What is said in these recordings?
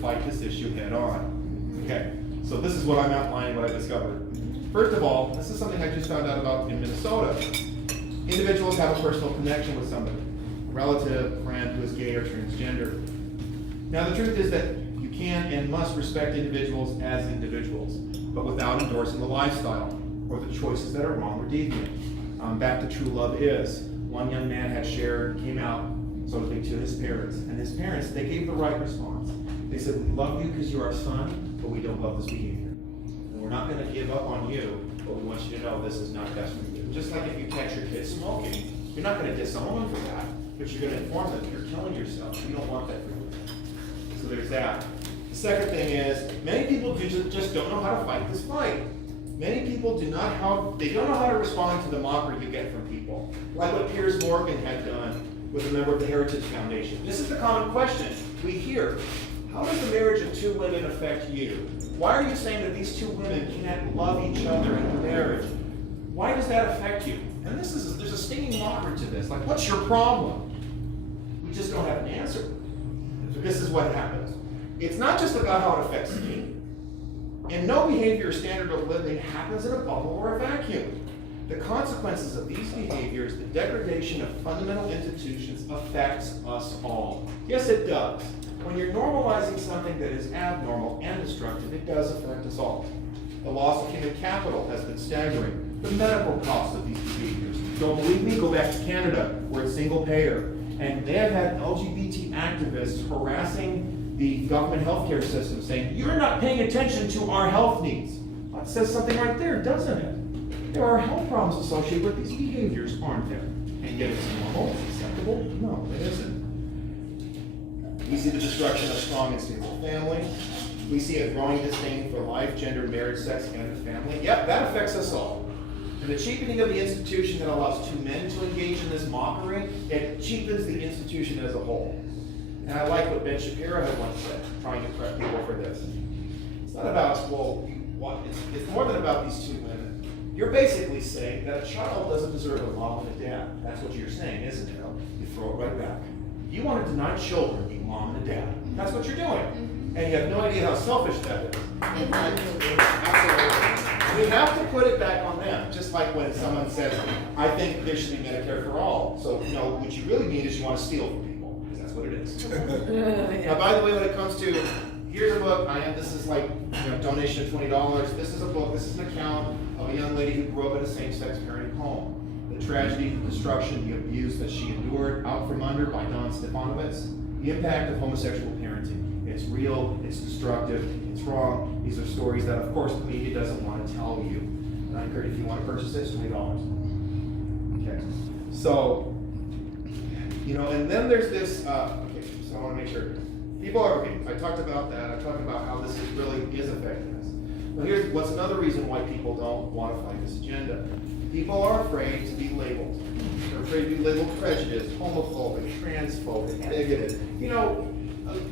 fight this issue head on. Okay, so this is what I'm outlining, what I discovered. First of all, this is something I just found out about in Minnesota. Individuals have a personal connection with somebody, a relative, friend who is gay or transgender. Now the truth is that you can and must respect individuals as individuals, but without endorsing the lifestyle or the choices that are wrong or deviant. Back to true love is. One young man had shared, came out, so to speak, to his parents. And his parents, they gave the right response. They said, we love you because you're our son, but we don't love this behavior. And we're not going to give up on you, but we want you to know this is not best for you. Just like if you catch your kid smoking, you're not going to disown them for that, but you're going to inform them you're killing yourself. You don't want that for you. So there's that. The second thing is, many people just don't know how to fight this fight. Many people don't know how to respond to the mockery you get from people. Like what Piers Morgan had done with a member of the Heritage Foundation. This is the common question we hear. How does the marriage of two women affect you? Why are you saying that these two women can't love each other in a marriage? Why does that affect you? And there's a stinging mockery to this. Like, what's your problem? We just don't have an answer. This is what happens. It's not just about how it affects me. And no behavior or standard of living happens in a bubble or a vacuum. The consequences of these behaviors, the degradation of fundamental institutions, affects us all. Yes, it does. When you're normalizing something that is abnormal and destructive, it does affect us all. The loss of human capital has been staggering. The medical costs of these behaviors. Don't believe me? Go back to Canada, where it's single payer. And they have had LGBT activists harassing the government healthcare system, saying, you're not paying attention to our health needs. That says something right there, doesn't it? There are health problems associated with these behaviors, aren't there? And yet it's normal, it's acceptable? No, it isn't. We see the destruction of strong and stable family. We see a growing disdain for life, gender, marriage, sex, and the family. Yep, that affects us all. And the cheapening of the institution that allows two men to engage in this mockery, it cheapens the institution as a whole. And I like what Ben Shapiro had once said, trying to prep people for this. It's not about, it's more than about these two women. You're basically saying that a child doesn't deserve a mom and a dad. That's what you're saying, isn't it? You throw it right back. You want to deny children a mom and a dad. That's what you're doing. And you have no idea how selfish that is. Absolutely. We have to put it back on them. Just like when someone says, I think there should be Medicare for all. So, what you really mean is you want to steal from people. Because that's what it is. Now, by the way, when it comes to, here's a book, this is like, donation of $20. This is a book, this is an account of a young lady who grew up in a same-sex parenting home. The tragedy, the destruction, the abuse that she endured, Out From Under by Don Stefanovitz. The impact of homosexual parenting. It's real, it's destructive, it's wrong. These are stories that, of course, the media doesn't want to tell you. And I encourage, if you want to purchase it, it's $20. Okay. So, and then there's this, so I want to make sure. People are, I talked about that. I talked about how this really is affecting us. Well, here's what's another reason why people don't want to fight this agenda. People are afraid to be labeled. They're afraid to be labeled prejudiced, homophobic, transphobic, bigoted.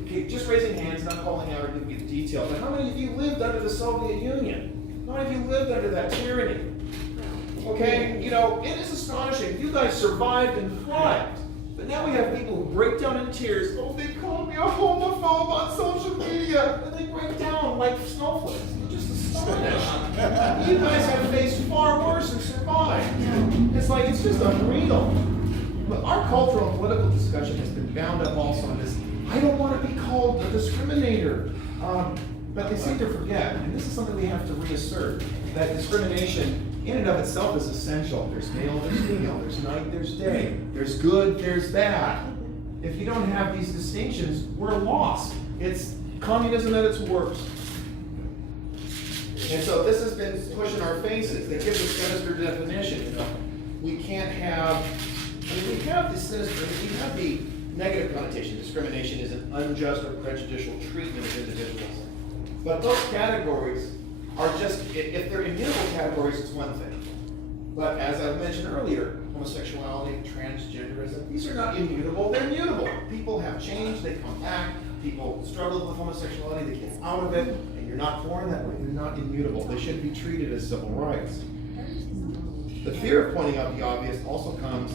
Okay, just raising hands, not calling out or giving you the details. But how many of you lived under the Soviet Union? How many of you lived under that tyranny? Okay, it is astonishing. You guys survived and thrived. But now we have people who break down in tears. Oh, they called me a homophobe on social media. And they break down like snowflakes. They're just astonished. You guys have faced far worse and survived. It's just unreal. But our cultural and political discussion has been bound up also in this, I don't want to be called a discriminator. But they seem to forget, and this is something we have to reassert, that discrimination in and of itself is essential. There's male, there's female, there's night, there's day, there's good, there's bad. If you don't have these distinctions, we're lost. It's communism at its worst. And so this has been pushed in our faces. They give the sinister definition. We can't have, we have the sinister, we have the negative connotation. Discrimination is an unjust or prejudicial treatment of individuals. But those categories are just, if they're immutable categories, it's one thing. But as I mentioned earlier, homosexuality, transgenderism, these are not immutable, they're mutable. People have changed, they come back, people struggle with homosexuality, they get out of it, and you're not born that way, you're not immutable. They should be treated as civil rights. The fear of pointing out the obvious also comes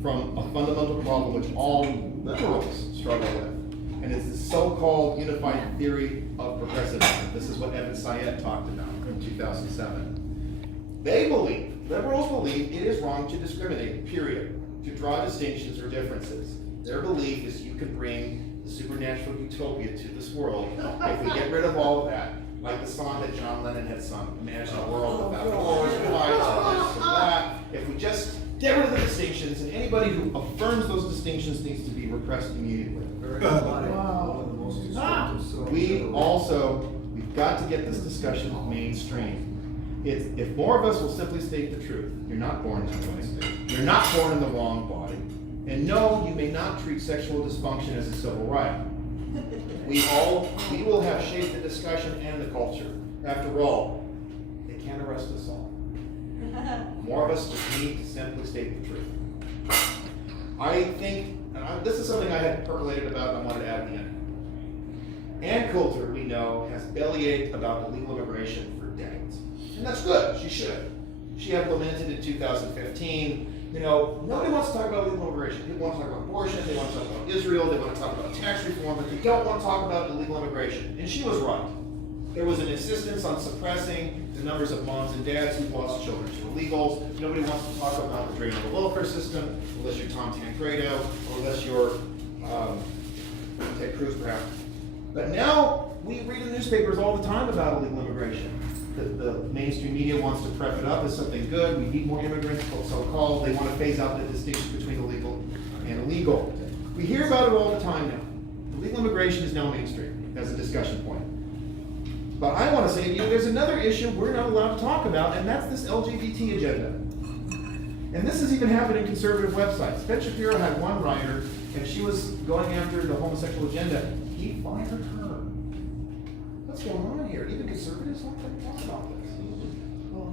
from a fundamental problem which all liberals struggle with. and it's the so-called unified theory of progressivism. This is what Evan Sayed talked about in 2007. They believe, liberals believe, it is wrong to discriminate, period, to draw distinctions or differences. Their belief is you can bring the supernatural utopia to this world if we get rid of all of that, like the song that John Lennon had sung, Imagine a World Without Wars and Fights and this and that. If we just get rid of the distinctions, and anybody who affirms those distinctions needs to be repressed immediately. Wow. We've got to get this discussion mainstream. If more of us will simply state the truth, you're not born that way. You're not born in the wrong body. And no, you may not treat sexual dysfunction as a civil right. We will have shaped the discussion and the culture. After all, they can't arrest us all. More of us just need to simply state the truth. I think, this is something I had percolated about and I wanted to add at the end. Ann Coulter, we know, has bellyached about illegal immigration for decades. And that's good, she should. She had lamented in 2015, nobody wants to talk about illegal immigration. People want to talk about abortion, they want to talk about Israel, they want to talk about tax reform, but they don't want to talk about illegal immigration. And she was right. There was an insistence on suppressing the numbers of moms and dads who lost children to illegals. Nobody wants to talk about the drain of the welfare system, unless you're Tom Tancredo, or unless you're Ted Cruz, perhaps. But now we read in the newspapers all the time about illegal immigration. The mainstream media wants to prep it up as something good. We need more immigrants, so-called. They want to phase out the distinction between illegal and illegal. We hear about it all the time now. Illegal immigration is now mainstream as a discussion point. But I want to say to you, there's another issue we're not allowed to talk about, and that's this LGBT agenda. And this has even happened in conservative websites. Ben Shapiro had one writer, and she was going after the homosexual agenda. He fired her. What's going on here? Even conservatives don't talk about this.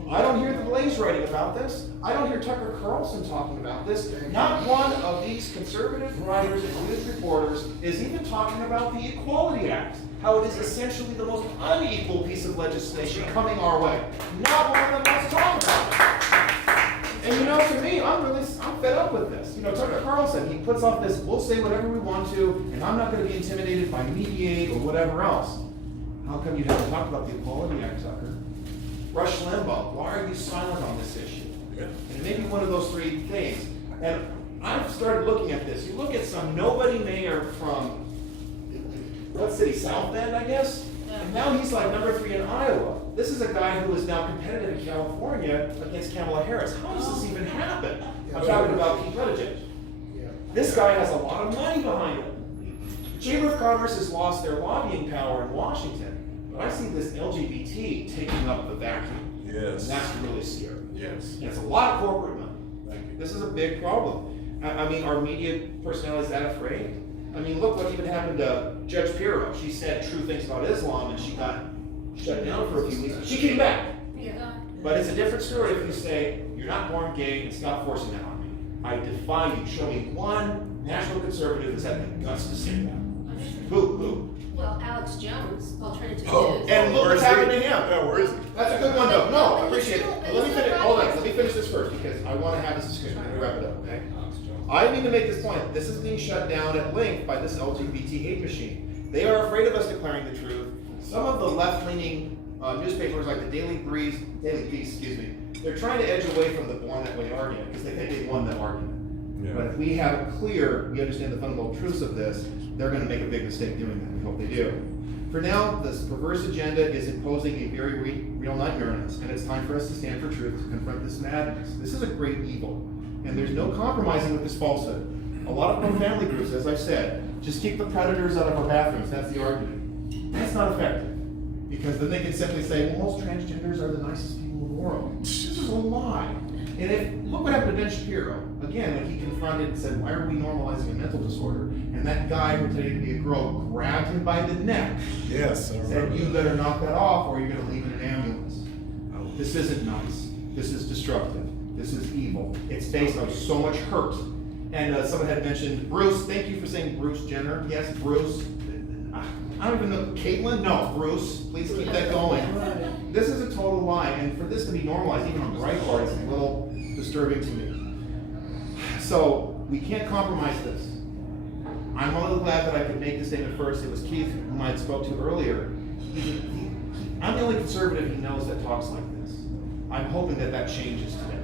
I don't hear the Blaze writing about this. I don't hear Tucker Carlson talking about this. Not one of these conservative writers and news reporters is even talking about the Equality Act, how it is essentially the most unequal piece of legislation coming our way. Not one of them wants to talk about it. And to me, I'm fed up with this. Tucker Carlson, he puts off this, we'll say whatever we want to, and I'm not going to be intimidated by Mediate or whatever else. How come you haven't talked about the Equality Act, Tucker? Rush Limbaugh, why are you silent on this issue? Yeah. And maybe one of those three things. And I've started looking at this. You look at some nobody mayor from, what city, South Bend, I guess? Yeah. And now he's like number 3 in Iowa. This is a guy who is now competitive in California against Kamala Harris. How does this even happen? I'm talking about Pete Buttigieg. Yeah. This guy has a lot of money behind him. The Chamber of Commerce has lost their lobbying power in Washington. But I see this LGBT taking up the vacuum. Yes. And that's really scary. Yes. And it's a lot of corporate money. Thank you. This is a big problem. Are media personalities that afraid? Look what even happened to Judge Pirro. She said true things about Islam and she got shut down for a few weeks. She came back. Yeah. But it's a different story if you say, you're not born gay and stop forcing that on me. I defy you. Show me one national conservative that's had the guts to say that. Who? Well, Alex Jones, Alternative News. And look what's happened to him. Yeah, where is he? That's a good one, though. No, I appreciate it. But let me finish. Hold on. Let me finish this first because I want to have this discussion. We're going to wrap it up, okay? I need to make this point. This is being shut down at length by this LGBT hate machine. They are afraid of us declaring the truth. Some of the left-leaning newspapers, like the Daily Beast, they're trying to edge away from the Born That Way argument because they think they've won that argument. Yeah. But if we have it clear, we understand the fundamental truths of this, they're going to make a big mistake doing that. We hope they do. For now, this perverse agenda is imposing a very real nightmare on us, and it's time for us to stand for truth to confront this madness. This is a great evil, and there's no compromising with this falsehood. A lot of pro-family groups, as I've said, just keep the predators out of our bathrooms. That's the argument. That's not effective, because then they can simply say, well, most transgenders are the nicest people in the world. This is a lie. And look what happened to Ben Shapiro. Again, when he confronted and said, why are we normalizing a mental disorder? And that guy who pretended to be a girl grabbed him by the neck. Yes. Said, you better knock that off or you're going to leave in an ambulance. This isn't nice. This is destructive. This is evil. It's based on so much hurt. And someone had mentioned Bruce. Thank you for saying Bruce Jenner. Yes, Bruce. I don't even know. Caitlyn? No, Bruce. Please keep that going. This is a total lie. And for this to be normalized, even on Breitbart, it's a little disturbing to me. So we can't compromise this. I'm really glad that I could make this statement first. It was Keith whom I spoke to earlier. I'm the only conservative he knows that talks like this. I'm hoping that that changes today,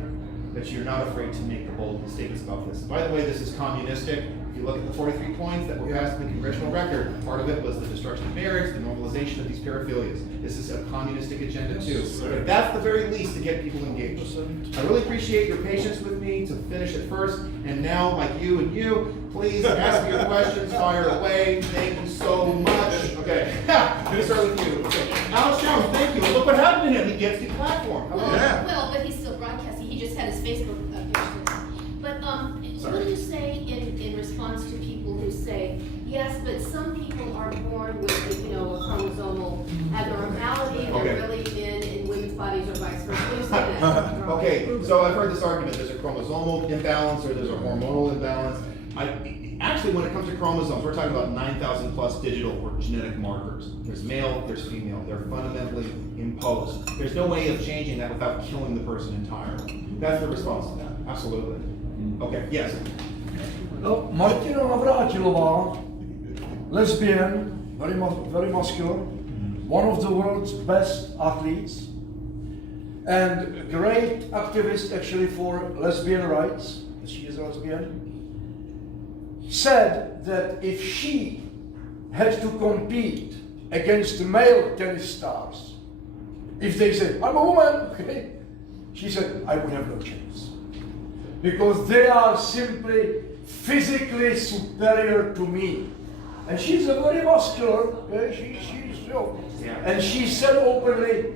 that you're not afraid to make the bold statements about this. By the way, this is communistic. If you look at the 43 points that were passed in the congressional record, part of it was the destruction of marriage, the normalization of these paraphilias. This is a communistic agenda too. But that's the very least to get people engaged. I really appreciate your patience with me to finish it first. And now, like you and you, please ask me your questions, fire away. Thank you so much. Okay, I'm gonna start with you. Okay. Alex Jones, thank you. And look what happened to him. He gets the platform. How about that? Well, but he's still broadcasting. He just had his Facebook picture. But what do you say in response to people who say, yes, but some people are born with, a chromosomal abnormality, and they're really in women's bodies or vice versa? What do you say to that? Okay, so I've heard this argument, there's a chromosomal imbalance or there's a hormonal imbalance. Actually, when it comes to chromosomes, we're talking about 9,000 plus digital or genetic markers. There's male, there's female, they're fundamentally imposed. There's no way of changing that without killing the person entirely. That's the response to that, absolutely. Okay, yes. No, Martina Navratilova, lesbian, very muscular, one of the world's best athletes, and great activist actually for lesbian rights. She is a lesbian. Said that if she had to compete against male tennis stars, if they said, I'm a woman, okay, she said, I would have no chance. Because they are simply physically superior to me. And she's a very muscular, okay? And she said openly,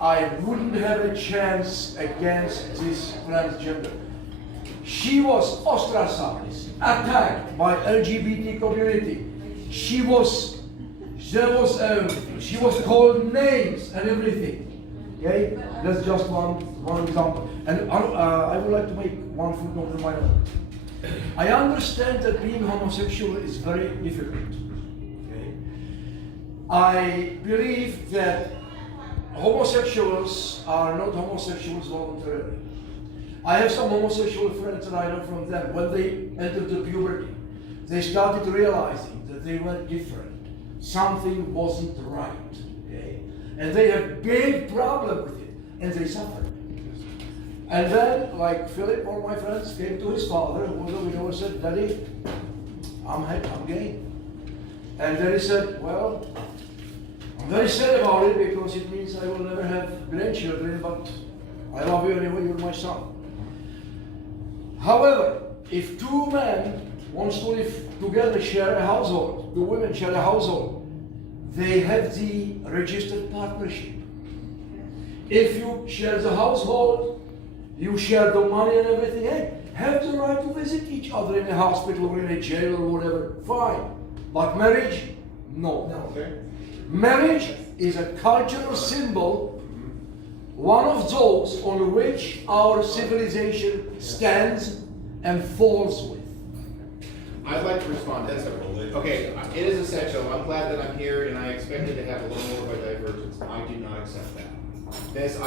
I wouldn't have a chance against this transgender. She was ostracized, attacked by LGBT community. She was called names and everything. Okay, that's just one example. And I would like to make one footnote in my own. I understand that being homosexual is very difficult. Okay? I believe that homosexuals are not homosexuals voluntarily. I have some homosexual friends and I know from them, when they entered the puberty, they started realizing that they were different. Something wasn't right. Okay? And they had big problem with it, and they suffered. And then, like Philip or my friends came to his father, who was a widower, and said, Daddy, I'm gay. And Daddy said, well, I'm very sad about it because it means I will never have grandchildren, but I love you anyway, you're my son. However, if two men want to live together, share a household, two women share a household, they have the registered partnership. If you share the household, you share the money and everything, hey, have the right to visit each other in a hospital or in a jail or whatever, fine. But marriage, no. Okay. Marriage is a cultural symbol, one of those on which our civilization stands and falls with. I'd like to respond. That's okay. It is essential. I'm glad that I'm here, and I expected to have a little more of a divergence. I do not accept that. This